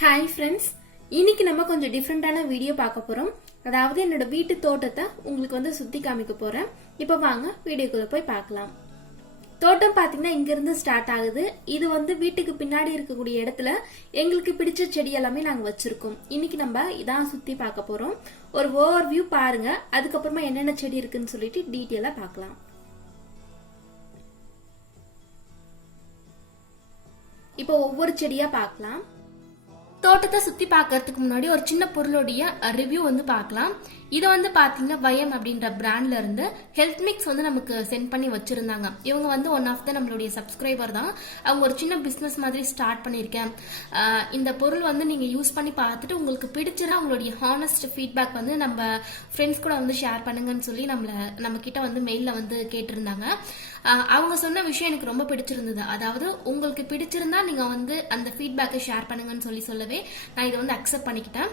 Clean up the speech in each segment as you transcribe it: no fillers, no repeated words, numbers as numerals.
Hi friends, இன்னைக்கு நம்ம கொஞ்சம் டிஃப்ரெண்டான வீடியோ பார்க்க போறோம். அதாவது என்னோட வீட்டு தோட்டத்தை உங்களுக்கு வந்து சுத்தி காமிக்க போறேன். இப்போ வாங்க வீடியோக்குள்ள போய் பார்க்கலாம். தோட்டம் பாத்தீங்கன்னா இங்க இருந்து ஸ்டார்ட் ஆகுது. இது வந்து வீட்டுக்கு பின்னாடி இருக்கக்கூடிய இடத்துல எங்களுக்கு பிடிச்ச செடி எல்லாமே நாங்க வச்சிருக்கோம். இன்னைக்கு நம்ம இதான் சுத்தி பார்க்க போறோம். ஒரு ஓவர் வியூ பாருங்க, அதுக்கப்புறமா என்னென்ன செடி இருக்குன்னு சொல்லிட்டு டீட்டெயிலா பார்க்கலாம். இப்போ ஒவ்வொரு செடியா பார்க்கலாம். தோட்டத்தை சுத்தி பார்க்கறதுக்கு முன்னாடி ஒரு சின்ன பொருளுடைய ரிவ்யூ வந்து பார்க்கலாம். இதை வந்து பாத்தீங்கன்னா வயம் அப்படின்ற பிராண்ட்ல இருந்து ஹெல்த் மிக்ஸ் வந்து நமக்கு சென்ட் பண்ணி வச்சிருந்தாங்க. இவங்க வந்து ஒன் ஆஃப் த நம்மளுடைய சப்ஸ்கிரைபர் தான். அவங்க ஒரு சின்ன பிசினஸ் மாதிரி ஸ்டார்ட் பண்ணியிருக்கேன், இந்த பொருள் வந்து நீங்க யூஸ் பண்ணி பார்த்துட்டு உங்களுக்கு பிடிச்சிருந்தா உங்களுடைய ஹானஸ்ட் ஃபீட்பேக் வந்து நம்ம ஃப்ரெண்ட்ஸ் கூட வந்து ஷேர் பண்ணுங்கன்னு சொல்லி நம்ம கிட்ட வந்து மெயில்ல வந்து கேட்டிருந்தாங்க. அவங்க சொன்ன விஷயம் எனக்கு ரொம்ப பிடிச்சிருந்தது. அதாவது உங்களுக்கு பிடிச்சிருந்தா நீங்க வந்து அந்த ஃபீட்பேக்கை ஷேர் பண்ணுங்கன்னு சொல்லவே நான் இதை வந்து அக்செப்ட் பண்ணிக்கிட்டேன்.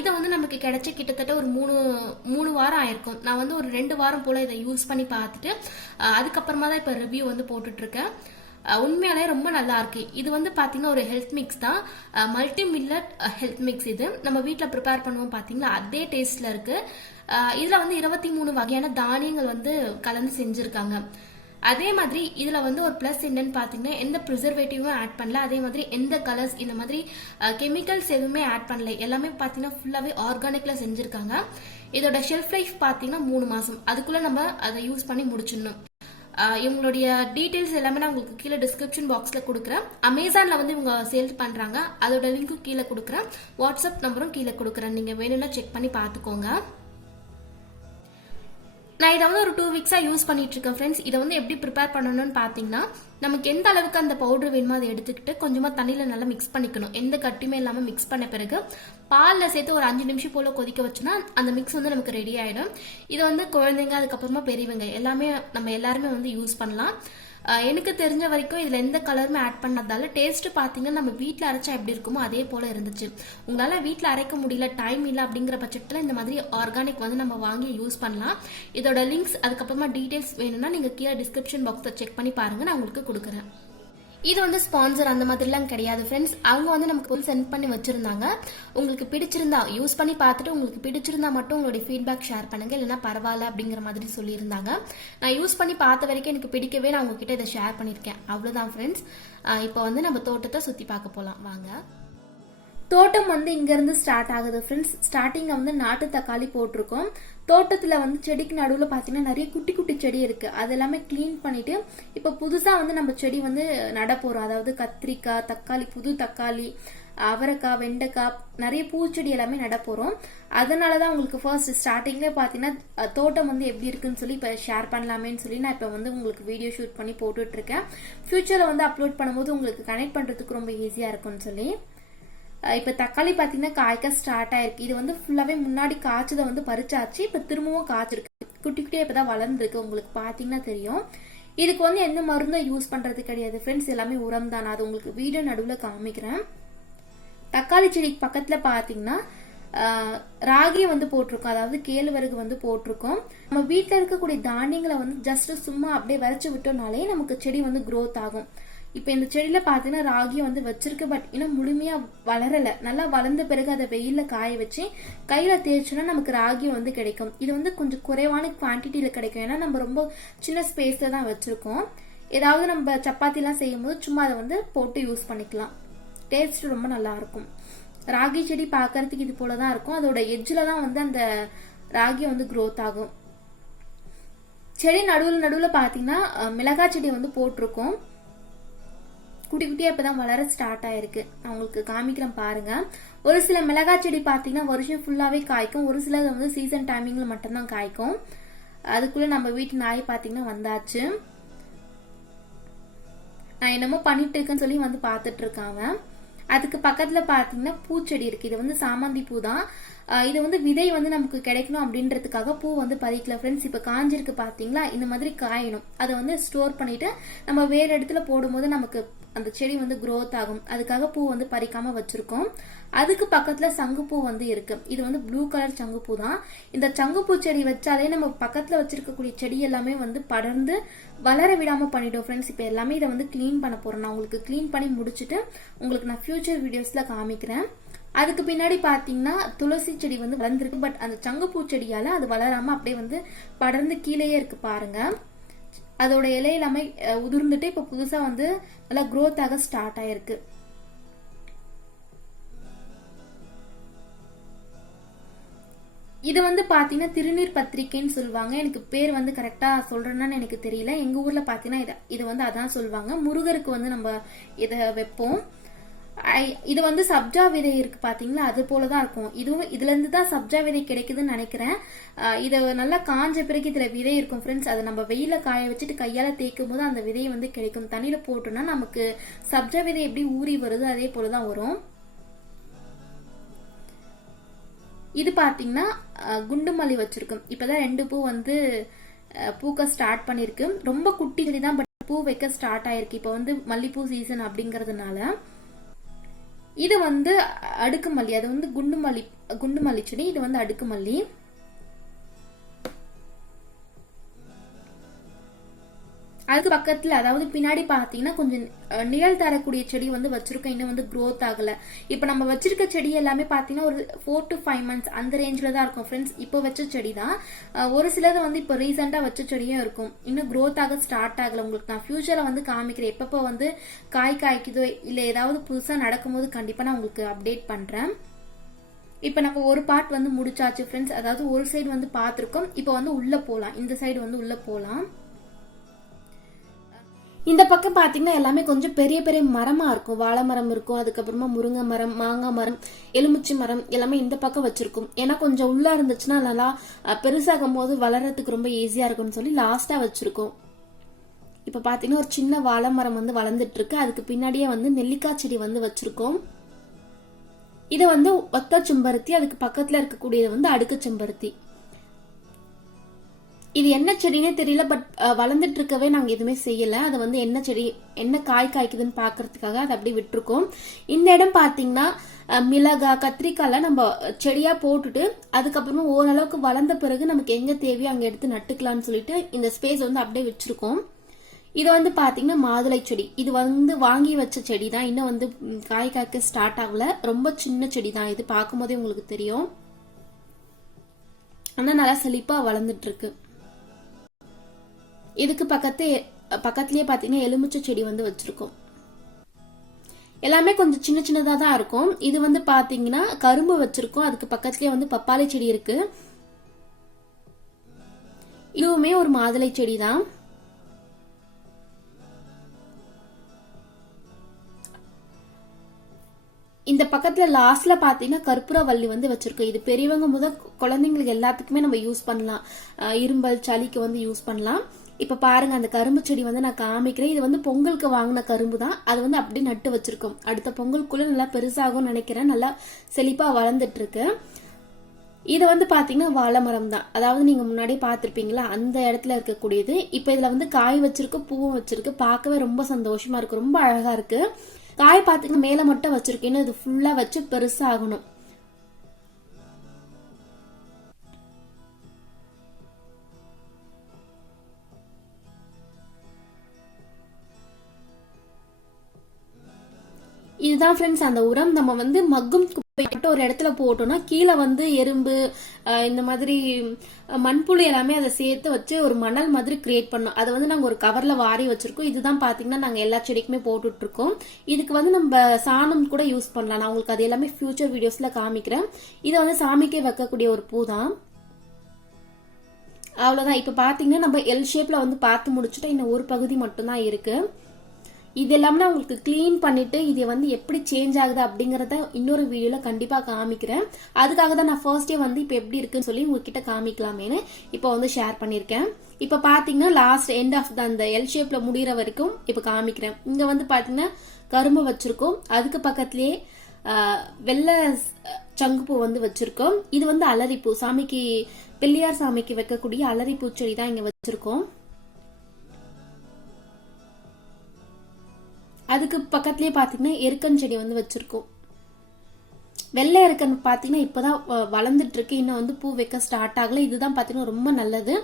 இதை வந்து நமக்கு கிடைச்ச கிட்டத்தட்ட ஒரு மூணு வாரம் ஆயிருக்கும். நான் வந்து ஒரு 2 வாரம் போல இதை யூஸ் பண்ணி பார்த்துட்டு அதுக்கப்புறமா தான் இப்ப ரிவ்யூ வந்து போட்டுட்டு இருக்கேன். உண்மையாலே ரொம்ப நல்லா இருக்கு. இது வந்து பாத்தீங்கன்னா ஒரு ஹெல்த் மிக்ஸ் தான், மல்டி மில்லட் ஹெல்த் மிக்ஸ். இது நம்ம வீட்டுல ப்ரிப்பேர் பண்ணுவோம் பாத்தீங்களா, அதே டேஸ்ட்ல இருக்கு. இதுல வந்து 23 வகையான தானியங்கள் வந்து கலந்து செஞ்சிருக்காங்க. அதே மாதிரி இதுல வந்து ஒரு பிளஸ் என்னன்னு பாத்தீங்கன்னா எந்த ப்ரிசர்வேட்டிவும் ஆட் பண்ணல, அதே மாதிரி எந்த கலர்ஸ் இந்த மாதிரி கெமிக்கல்ஸ் எதுவுமே ஆட் பண்ணல. எல்லாமே பாத்தீங்கன்னா ஃபுல்லாவே ஆர்கானிக்ல செஞ்சிருக்காங்க. இதோட ஷெல்ஃப் லைஃப் பாத்தீங்கன்னா 3 மாசம். அதுக்குள்ள நம்ம அதை யூஸ் பண்ணி முடிச்சிடணும். இவங்களுடைய டீடைல்ஸ் எல்லாமே நான் உங்களுக்கு கீழே டிஸ்கிரிப்ஷன் பாக்ஸ்ல கொடுக்குறேன். அமேசான்ல வந்து இவங்க சேல்ஸ் பண்றாங்க, அதோட லிங்க்கும் கீழே கொடுக்குறேன். வாட்ஸ்அப் நம்பரும் கீழே கொடுக்குறேன், நீங்க வேணும்னா செக் பண்ணி பாத்துக்கோங்க. நான் இதை வந்து ஒரு 2 வீக்ஸா யூஸ் பண்ணிட்டு இருக்கேன் ஃப்ரெண்ட்ஸ். இதை வந்து எப்படி ப்ரிப்பேர் பண்ணணும்னு பாத்தீங்கன்னா, நமக்கு எந்த அளவுக்கு அந்த பவுடர் வேணுமோ அதை எடுத்துக்கிட்டு கொஞ்சமா தண்ணியில நல்லா மிக்ஸ் பண்ணிக்கணும். எந்த கட்டியுமே இல்லாம மிக்ஸ் பண்ண பிறகு பால்ல சேர்த்து ஒரு 5 நிமிஷம் போல கொதிக்க வச்சுன்னா அந்த மிக்ஸ் வந்து நமக்கு ரெடி ஆயிடும். இதை வந்து குழந்தைங்க அதுக்கப்புறமா பெரியவங்க நம்ம எல்லாருமே வந்து யூஸ் பண்ணலாம். எனக்கு தெரிஞ்ச வரைக்கும் இதுல எந்த கலருமே ஆட் பண்ணதால டேஸ்ட் பாத்தீங்கன்னா நம்ம வீட்டுல அரைச்சா எப்படி இருக்குமோ அதே போல இருந்துச்சு. உங்களால வீட்டுல அரைக்க முடியல, டைம் இல்ல அப்படிங்கிற பட்சத்துல இந்த மாதிரி ஆர்கானிக் வந்து நம்ம வாங்கி யூஸ் பண்ணலாம். இதோட லிங்க்ஸ் அதுக்கப்புறமா டீடைல்ஸ் வேணும்னா நீங்க கீழே டிஸ்கிரிப்ஷன் பாக்ஸ்ல செக் பண்ணி பாருங்க, நான் உங்களுக்கு கொடுக்குறேன். இது வந்து ஸ்பான்சர் அந்த மாதிரிலாம் கிடையாது ஃப்ரெண்ட்ஸ். அவங்க வந்து நமக்கு சென்ட் பண்ணி வச்சிருந்தாங்க. உங்களுக்கு பிடிச்சிருந்தா யூஸ் பண்ணி பார்த்துட்டு உங்களுக்கு பிடிச்சிருந்தா மட்டும் உங்களுடைய ஃபீட்பேக் ஷேர் பண்ணுங்க, இல்லைன்னா பரவாயில்ல அப்படிங்கிற மாதிரி சொல்லியிருந்தாங்க. நான் யூஸ் பண்ணி பார்த்த வரைக்கும் எனக்கு பிடிக்கவே நான் உங்ககிட்ட இதை ஷேர் பண்ணியிருக்கேன். அவ்வளோதான் ஃப்ரெண்ட்ஸ். இப்போ வந்து நம்ம தோட்டத்தை சுற்றி பார்க்க போகலாம் வாங்க. தோட்டம் வந்து இங்க இருந்து ஸ்டார்ட் ஆகுது ஃப்ரெண்ட்ஸ். ஸ்டார்டிங்ல வந்து நாட்டு தக்காளி போட்டிருக்கோம். தோட்டத்துல வந்து செடிக்கு நடுவுல பாத்தீங்கன்னா நிறைய குட்டி குட்டி செடி இருக்கு. அது எல்லாமே கிளீன் பண்ணிட்டு இப்ப புதுசா வந்து நம்ம செடி வந்து நட போறோம். அதாவது கத்திரிக்காய், தக்காளி, புது தக்காளி, அவரைக்காய், வெண்டைக்காய், நிறைய பூச்செடி எல்லாமே நட போறோம். அதனாலதான் உங்களுக்கு ஃபர்ஸ்ட் ஸ்டார்டிங்ல பாத்தீங்கன்னா தோட்டம் வந்து எப்படி இருக்குன்னு சொல்லி இப்ப ஷேர் பண்ணலாமேன்னு சொல்லி நான் இப்ப வந்து உங்களுக்கு வீடியோ ஷூட் பண்ணி போட்டுட்டு இருக்கேன். ஃபியூச்சர்ல வந்து அப்லோட் பண்ணும்போது உங்களுக்கு கனெக்ட் பண்றதுக்கு ரொம்ப ஈஸியா இருக்கும்னு சொல்லி. இப்ப தக்காளி பாத்தீங்கன்னா காய்க்க ஸ்டார்ட் ஆயிருக்கு. இது வந்து ஃபுல்லாவே முன்னாடி காய்ச்சதை வந்து பறிச்சாச்சு. இப்ப திரும்பவும் காய்ச்சிருக்கு. குட்டி குட்டியா இப்பதான் வளர்ந்துருக்கு, உங்களுக்கு பாத்தீங்கன்னா தெரியும். இதுக்கு வந்து எந்த மருந்தும் யூஸ் பண்றது கிடையாது ஃப்ரெண்ட்ஸ், எல்லாமே உரம் தான். அது உங்களுக்கு வீடியோ நடுவுல காமிக்கிறேன். தக்காளி செடிக்கு பக்கத்துல பாத்தீங்கன்னா ராகி வந்து போட்டிருக்கோம், அதாவது கேழ்வரகு வந்து போட்டிருக்கோம். நம்ம வீட்டுல இருக்கக்கூடிய தானியங்களை வந்து ஜஸ்ட் சும்மா அப்படியே விரைச்சு விட்டோம்னாலே நமக்கு செடி வந்து growth ஆகும். இப்ப இந்த செடியில பாத்தீங்கன்னா ராகி வந்து வச்சிருக்கு, பட் இன்னும் முழுமையா வளரல. நல்லா வளர்ந்த பிறகு அதை வெயில காய வச்சு கையில தேய்ச்சோம்னா நமக்கு ராகி வந்து கிடைக்கும். இது வந்து கொஞ்சம் குறைவான குவான்டிட்டியில கிடைக்கும், ஏன்னா நம்ம ரொம்ப சின்ன ஸ்பேஸ்ல தான் வச்சிருக்கோம். ஏதாவது நம்ம சப்பாத்தி எல்லாம் செய்யும் போது சும்மா அதை வந்து போட்டு யூஸ் பண்ணிக்கலாம். டேஸ்ட் ரொம்ப நல்லா இருக்கும். ராகி செடி பாக்குறதுக்கு இது போலதான் இருக்கும். அதோட எட்ஜ்ல தான் வந்து அந்த ராகி வந்து growth ஆகும். செடி நடுவுல பாத்தீங்கன்னா மிளகாய் செடி வந்து போட்டிருக்கோம். குட்டி குட்டியா இப்பதான் வளர ஸ்டார்ட் ஆயிருக்கு. நான் உங்களுக்கு காமிக்கிறேன் பாருங்க. ஒரு சில மிளகாய் செடி பாத்தீங்கன்னா வருஷம் ஃபுல்லாவே காய்க்கும், ஒரு சிலது வந்து சீசன் டைமிங்ல மட்டும்தான் காய்க்கும். அதுக்குள்ள நம்ம வீட்டு நாய் பாத்தீங்கன்னா வந்தாச்சு. நான் என்னமோ பண்ணிட்டு இருக்கேன்னு சொல்லி வந்து பாத்துட்டு இருக்காங்க. அதுக்கு பக்கத்துல பாத்தீங்கன்னா பூச்செடி இருக்கு. இது வந்து சாமந்தி பூ தான். இது வந்து விதை வந்து நமக்கு கிடைக்கணும் அப்படின்றதுக்காக பூ வந்து பறிக்கல ஃப்ரெண்ட்ஸ். இப்போ காஞ்சிருக்கு பார்த்தீங்களா, இந்த மாதிரி காயணும். அதை வந்து ஸ்டோர் பண்ணிட்டு நம்ம வேறு இடத்துல போடும்போது நமக்கு அந்த செடி வந்து க்ரோத் ஆகும். அதுக்காக பூ வந்து பறிக்காம வச்சிருக்கோம். அதுக்கு பக்கத்துல சங்குப்பூ வந்து இருக்கு. இது வந்து ப்ளூ கலர் சங்குப்பூ தான். இந்த சங்குப்பூ செடி வச்சாலே நம்ம பக்கத்துல வச்சிருக்கக்கூடிய செடி எல்லாமே வந்து படர்ந்து வளர விடாம பண்ணிடும் ஃப்ரெண்ட்ஸ். இப்போ எல்லாமே இதை வந்து கிளீன் பண்ண போறேன். நான் உங்களுக்கு கிளீன் பண்ணி முடிச்சுட்டு உங்களுக்கு நான் ஃபியூச்சர் வீடியோஸ்ல காமிக்கிறேன். அதுக்கு பின்னாடி பாத்தீங்கன்னா துளசி செடி வந்து வளர்ந்துருக்கு. பட் அந்த சங்குப்பூ செடியால அது வளராம அப்படியே வந்து படர்ந்து கீழேயே இருக்கு பாருங்க. அதோட இலை எல்லாமே உதிர்ந்துட்டு இப்ப புதுசா வந்து நல்லா க்ரோத் ஆக ஸ்டார்ட் ஆயிருக்கு. இது வந்து பாத்தீங்கன்னா திருநீர் பத்திரிக்கைன்னு சொல்லுவாங்க. எனக்கு பேர் வந்து கரெக்டா சொல்றேன்னு எனக்கு தெரியல. எங்க ஊர்ல பாத்தீங்கன்னா இது வந்து அதான் சொல்லுவாங்க. முருகருக்கு வந்து நம்ம இதை வைப்போம். இது வந்து சப்ஜா விதை இருக்கு பாத்தீங்களா, அது போலதான் இருக்கும். இதுவும் இதுல இருந்து தான் சப்ஜா விதை கிடைக்குதுன்னு நினைக்கிறேன். இதை நல்லா காஞ்ச பிறகு இதுல விதை இருக்கும் ஃப்ரெண்ட்ஸ். அதை நம்ம வெயில காய வச்சுட்டு கையால தேய்க்கும் போது அந்த விதை வந்து கிடைக்கும். தண்ணியில போட்டோம்னா நமக்கு சப்ஜா விதை எப்படி ஊறி வருது அதே போலதான் வரும். இது பாத்தீங்கன்னா குண்டுமல்லி வச்சிருக்கும். இப்பதான் 2 பூ வந்து பூக்க ஸ்டார்ட் பண்ணிருக்கு. ரொம்ப குட்டி செடி தான், பட் பூ வைக்க ஸ்டார்ட் ஆயிருக்கு. இப்ப வந்து மல்லிப்பூ சீசன் அப்படிங்கறதுனால. இது வந்து அடுக்குமல்லி. அது வந்து குண்டுமல்லி செடி. இது வந்து அடுக்குமல்லி. அதுக்கு பக்கத்துல அதாவது பின்னாடி பாத்தீங்கன்னா கொஞ்சம் நிழல் தரக்கூடிய செடி வந்து வச்சிருக்கோம். இன்னும் வந்து க்ரோத் ஆகல. இப்ப நம்ம வச்சிருக்க செடி எல்லாமே பாத்தீங்கன்னா ஒரு 4 to 5 months அந்த ரேஞ்சில தான் இருக்கும் ஃப்ரெண்ட்ஸ். இப்போ வச்ச செடி தான். ஒரு சிலது வந்து இப்போ ரீசெண்டா வச்ச செடியும் இருக்கும். இன்னும் க்ரோத் ஆக ஸ்டார்ட் ஆகல. உங்களுக்கு நான் ஃபியூச்சர்ல வந்து காமிக்கிறேன். எப்பப்போ வந்து காய்க்குதோ இல்ல ஏதாவது புதுசா நடக்கும்போது கண்டிப்பா நான் உங்களுக்கு அப்டேட் பண்றேன். இப்ப நம்ம ஒரு பார்ட் வந்து முடிச்சாச்சு ஃப்ரெண்ட்ஸ். அதாவது ஒரு சைடு வந்து பாத்திருக்கோம். இப்போ வந்து உள்ள போலாம். இந்த சைடு வந்து உள்ள போலாம். இந்த பக்கம் பாத்தீங்கன்னா எல்லாமே கொஞ்சம் பெரிய பெரிய மரமா இருக்கும். வாழை மரம் இருக்கும், அதுக்கப்புறமா முருங்கை மரம், மாங்காய் மரம், எலுமிச்சை மரம் எல்லாமே இந்த பக்கம் வச்சிருக்கும். ஏன்னா கொஞ்சம் உள்ள இருந்துச்சுன்னா நல்லா பெருசாகும் போது வளர்றதுக்கு ரொம்ப ஈஸியா இருக்கும்னு சொல்லி லாஸ்டா வச்சிருக்கோம். இப்ப பாத்தீங்கன்னா ஒரு சின்ன வாழை மரம் வந்து வளர்ந்துட்டு இருக்கு. அதுக்கு பின்னாடியே வந்து நெல்லிக்காய் செடி வந்து வச்சிருக்கோம். இது வந்து ஒத்த செம்பருத்தி. அதுக்கு பக்கத்துல இருக்கக்கூடியது வந்து அடுக்கு செம்பருத்தி. இது என்ன செடினே தெரியல, பட் வளர்ந்துட்டு இருக்கவே நாங்க எதுவுமே செய்யல. அது வந்து என்ன செடி என்ன காய்க்குதுன்னு பாக்குறதுக்காக அதை அப்படியே விட்டுருக்கோம். இந்த இடம் பாத்தீங்கன்னா மிளகா கத்திரிக்காய்ல நம்ம செடியா போட்டுட்டு அதுக்கப்புறமா ஓரளவுக்கு வளர்ந்த பிறகு நமக்கு எங்க தேவையோ அங்க எடுத்து நட்டுக்கலாம்னு சொல்லிட்டு இந்த ஸ்பேஸ் வந்து அப்படியே வச்சிருக்கோம். இது வந்து பாத்தீங்கன்னா மாதுளை செடி. இது வந்து வாங்கி வச்ச செடி தான். இன்னும் வந்து காய்க்க ஸ்டார்ட் ஆகல. ரொம்ப சின்ன செடி தான். இது பார்க்கும் போதே உங்களுக்கு தெரியும். ஆனா நல்லா செழிப்பா வளர்ந்துட்டு இருக்கு. இதுக்கு பக்கத்துலயே பாத்தீங்கன்னா எலுமிச்சை செடி வந்து வச்சிருக்கோம். எல்லாமே கொஞ்சம் சின்ன சின்னதா தான் இருக்கும். இது வந்து பாத்தீங்கன்னா கரும்பு வச்சிருக்கோம். அதுக்கு பக்கத்துலயே வந்து பப்பாளி செடி இருக்கு. இதுவுமே ஒரு மாதுளை செடி தான். இந்த பக்கத்துல லாஸ்ட்ல பாத்தீங்கன்னா கற்பூரவள்ளி வந்து வச்சிருக்கோம். இது பெரியவங்க முதல் குழந்தைங்களுக்கு எல்லாத்துக்குமே நம்ம யூஸ் பண்ணலாம். இரும்பல் சளிக்கு வந்து யூஸ் பண்ணலாம். இப்ப பாருங்க அந்த கரும்பு செடி வந்து நான் காமிக்கிறேன். இது வந்து பொங்கலுக்கு வாங்கின கரும்பு தான். அது வந்து அப்படியே நட்டு வச்சிருக்கோம். அடுத்த பொங்கலுக்குள்ள நல்லா பெருசாகும் நினைக்கிறேன். நல்லா செழிப்பா வளர்ந்துட்டு இருக்கு. இது வந்து பாத்தீங்கன்னா வாழை மரம் தான். அதாவது நீங்க முன்னாடி பாத்திருப்பீங்களா அந்த இடத்துல இருக்கக்கூடியது. இப்ப இதுல வந்து காய் வச்சிருக்கு, பூவும் வச்சிருக்கு. பார்க்கவே ரொம்ப சந்தோஷமா இருக்கு. ரொம்ப அழகா இருக்கு. காய் பாத்தீங்கன்னா மேல மட்டும் வச்சிருக்கேன்னு இது ஃபுல்லா வச்சு பெருசாகணும். இதுதான் ஃப்ரெண்ட்ஸ் அந்த உரம். நம்ம வந்து மக்கும் குப்பை ஒரு இடத்துல போட்டோம்னா கீழே வந்து எறும்பு இந்த மாதிரி மண்புழு எல்லாமே அதை சேர்த்து வச்சு ஒரு மணல் மாதிரி கிரியேட் பண்ணோம். அதை வந்து நாங்க ஒரு கவர்ல வாரி வச்சிருக்கோம். இதுதான் பாத்தீங்கன்னா நாங்க எல்லா செடிக்குமே போட்டுட்டு இருக்கோம். இதுக்கு வந்து நம்ம சாணம் கூட யூஸ் பண்ணலாம். நான் உங்களுக்கு அது எல்லாமே ஃபியூச்சர் வீடியோஸ்ல காமிக்கிறேன். இதை வந்து சாமிக்கே வைக்கக்கூடிய ஒரு பூ தான். அவ்வளவுதான். இப்ப பாத்தீங்கன்னா நம்ம எல் ஷேப்ல வந்து பார்த்து முடிச்சுட்டா இன்னும் ஒரு பகுதி மட்டும்தான் இருக்கு. இது எல்லாமே நான் உங்களுக்கு கிளீன் பண்ணிட்டு இது வந்து எப்படி சேஞ்ச் ஆகுது அப்படிங்கறத இன்னொரு வீடியோல கண்டிப்பா காமிக்கிறேன். அதுக்காக தான் நான் ஃபர்ஸ்டே வந்து இப்ப எப்படி இருக்குன்னு சொல்லி உங்ககிட்ட காமிக்கலாமேன்னு இப்ப வந்து ஷேர் பண்ணிருக்கேன். இப்ப பாத்தீங்கன்னா லாஸ்ட் எண்ட் ஆஃப் அந்த எல் ஷேப்ல முடிகிற வரைக்கும் இப்ப காமிக்கிறேன். இங்க வந்து பாத்தீங்கன்னா கரும்பு வச்சிருக்கோம். அதுக்கு பக்கத்திலேயே வெள்ளை சங்குப்பூ வந்து வச்சிருக்கோம். இது வந்து அலரிப்பூ, சாமிக்கு பிள்ளையார் சாமிக்கு வைக்கக்கூடிய அலரிப்பூ செடி தான் இங்க வச்சிருக்கோம். அதுக்கு பக்கத்துலயே பாத்தீங்கன்னா எருக்கஞ்செடி வந்து வச்சிருக்கோம். வெள்ளை எருக்கன் பாத்தீங்கன்னா இப்பதான் வளர்ந்துட்டு இருக்கு, இன்னும் வந்து பூ வைக்க ஸ்டார்ட் ஆகல. இதுதான் பாத்தீங்கன்னா ரொம்ப நல்லது.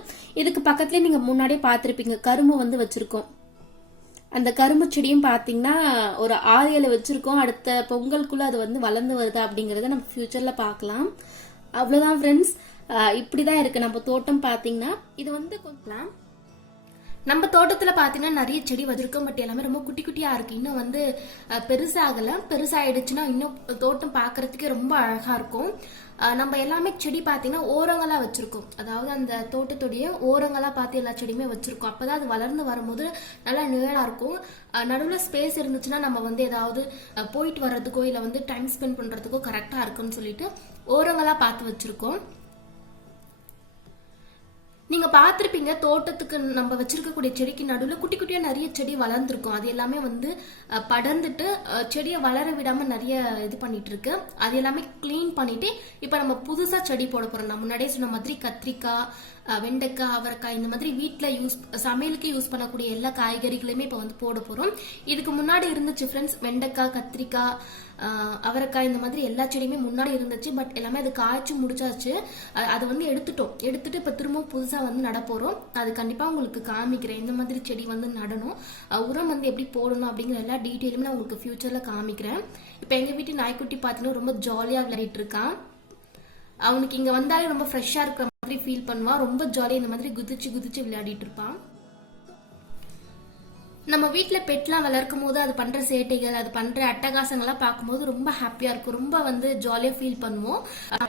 இதுக்கு பக்கத்துலயே நீங்க முன்னாடியே பாத்திருப்பீங்க கரும்பு வந்து வச்சிருக்கோம். அந்த கரும்பு செடியும் பாத்தீங்கன்னா ஒரு 6-7 வச்சிருக்கோம். அடுத்த பொங்கலுக்குள்ள அது வந்து வளர்ந்து வருதா அப்படிங்கறத நம்ம ஃபியூச்சர்ல பார்க்கலாம். அவ்வளவுதான் ஃப்ரெண்ட்ஸ், இப்படிதான் இருக்கு நம்ம தோட்டம். பாத்தீங்கன்னா இது வந்து கொஞ்சம் நம்ம தோட்டத்துல பாத்தீங்கன்னா நிறைய செடி வச்சிருக்கோம். பட் எல்லாமே ரொம்ப குட்டி குட்டியா இருக்கு, இன்னும் வந்து பெருசாகல. பெருசாயிடுச்சுன்னா இன்னும் தோட்டம் பாக்குறதுக்கே ரொம்ப அழகா இருக்கும். நம்ம எல்லாமே செடி பாத்தீங்கன்னா ஓரங்களா வச்சிருக்கோம், அதாவது அந்த தோட்டத்துடைய ஓரங்களா பார்த்து எல்லா செடியுமே வச்சிருக்கோம். அப்பதான் அது வளர்ந்து வரும்போது நல்லா நிழலா இருக்கும். நடுவில் ஸ்பேஸ் இருந்துச்சுன்னா நம்ம வந்து ஏதாவது போயிட்டு வர்றதுக்கோ இல்லை வந்து டைம் ஸ்பெண்ட் பண்றதுக்கோ கரெக்டா இருக்குன்னு சொல்லிட்டு ஓரங்களா பார்த்து வச்சிருக்கோம். நீங்க பாத்திருப்பீங்க தோட்டத்துக்கு நம்ம வச்சிருக்கக்கூடிய செடிக்கு நடுவில் குட்டி குட்டியா நிறைய செடி வளர்ந்துருக்கும். அது எல்லாமே வந்து படர்ந்துட்டு செடியை வளர விடாம நிறைய இது பண்ணிட்டு இருக்கு. அது எல்லாமே கிளீன் பண்ணிட்டு இப்ப நம்ம புதுசா செடி போட போறோம். நான் முன்னாடியே சொன்ன மாதிரி கத்திரிக்காய், வெண்டைக்காய், அவரைக்காய் இந்த மாதிரி வீட்டுல சமையலுக்கு யூஸ் பண்ணக்கூடிய எல்லா காய்கறிகளையுமே இப்ப வந்து போட போறோம். இதுக்கு முன்னாடி இருந்துச்சு ஃப்ரெண்ட்ஸ், வெண்டைக்காய், கத்திரிக்காய், அவரைக்காய் இந்த மாதிரி எல்லா செடியுமே முன்னாடி இருந்துச்சு. பட் எல்லாமே அது காய்ச்சி முடிச்சாச்சு. அது வந்து எடுத்துட்டு இப்ப திரும்பவும் புதுசா வந்து நட போறோம். அது கண்டிப்பா உங்களுக்கு காமிக்கிறேன். இந்த மாதிரி செடி வந்து நடணும், உரம் வந்து எப்படி போடணும் அப்படிங்கிற எல்லா டீட்டெயிலுமே நான் உங்களுக்கு ஃபியூச்சர்ல காமிக்கிறேன். இப்ப எங்க வீட்டு நாய்க்குட்டி பாத்தீங்கன்னா ரொம்ப ஜாலியா விளையாடிட்டு இருக்கான். அவனுக்கு இங்க வந்தாலே ரொம்ப ஃப்ரெஷ்ஷா இருக்கிற மாதிரி ஃபீல் பண்ணுவான். ரொம்ப ஜாலியா இந்த மாதிரி குதிச்சு குதிச்சு விளையாடிட்டு இருப்பான். நம்ம வீட்டில் பெட்லாம் வளர்க்கும் போது அது பண்ற சேட்டைகள், அது பண்ற அட்டகாசங்கள்லாம் பார்க்கும்போது ரொம்ப ஹாப்பியா இருக்கும். ரொம்ப வந்து ஜாலியா ஃபீல் பண்ணுவோம்.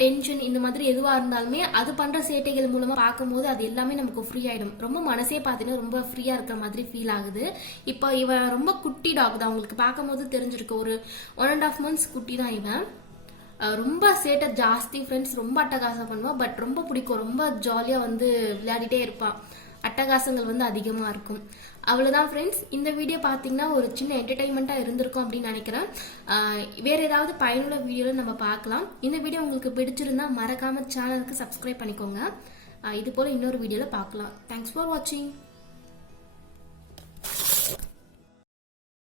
டென்ஷன் இந்த மாதிரி எதுவா இருந்தாலுமே அது பண்ற சேட்டைகள் மூலமா பார்க்கும்போது அது எல்லாமே நமக்கு ஃப்ரீ ஆயிடும். ரொம்ப மனசே பார்த்தீங்கன்னா ரொம்ப ஃப்ரீயா இருக்கிற மாதிரி ஃபீல் ஆகுது. இப்போ இவன் ரொம்ப குட்டி டாக் தான், உங்களுக்கு பார்க்கும்போது தெரிஞ்சிருக்கு. ஒரு 1.5 months குட்டி தான் இவன். ரொம்ப சேட்டை ஜாஸ்தி ஃப்ரெண்ட்ஸ், ரொம்ப அட்டகாசம் பண்ணுவான். பட் ரொம்ப பிடிக்கும், ரொம்ப ஜாலியா வந்து விளையாடிட்டே இருப்பான். அட்டகாசங்கள் வந்து அதிகமா இருக்கும். அவ்வளவுதான் ஃப்ரெண்ட்ஸ், இந்த வீடியோ பாத்தீங்கன்னா ஒரு சின்ன என்டர்டைன்மெண்டா இருந்திருக்கும் அப்படின்னு நினைக்கிறேன். வேற ஏதாவது பயனுள்ள வீடியோல நம்ம பார்க்கலாம். இந்த வீடியோ உங்களுக்கு பிடிச்சிருந்தா மறக்காம சேனலுக்கு சப்ஸ்கிரைப் பண்ணிக்கோங்க. இது போல இன்னொரு வீடியோல பார்க்கலாம். தேங்க்ஸ் ஃபார் வாட்சிங்.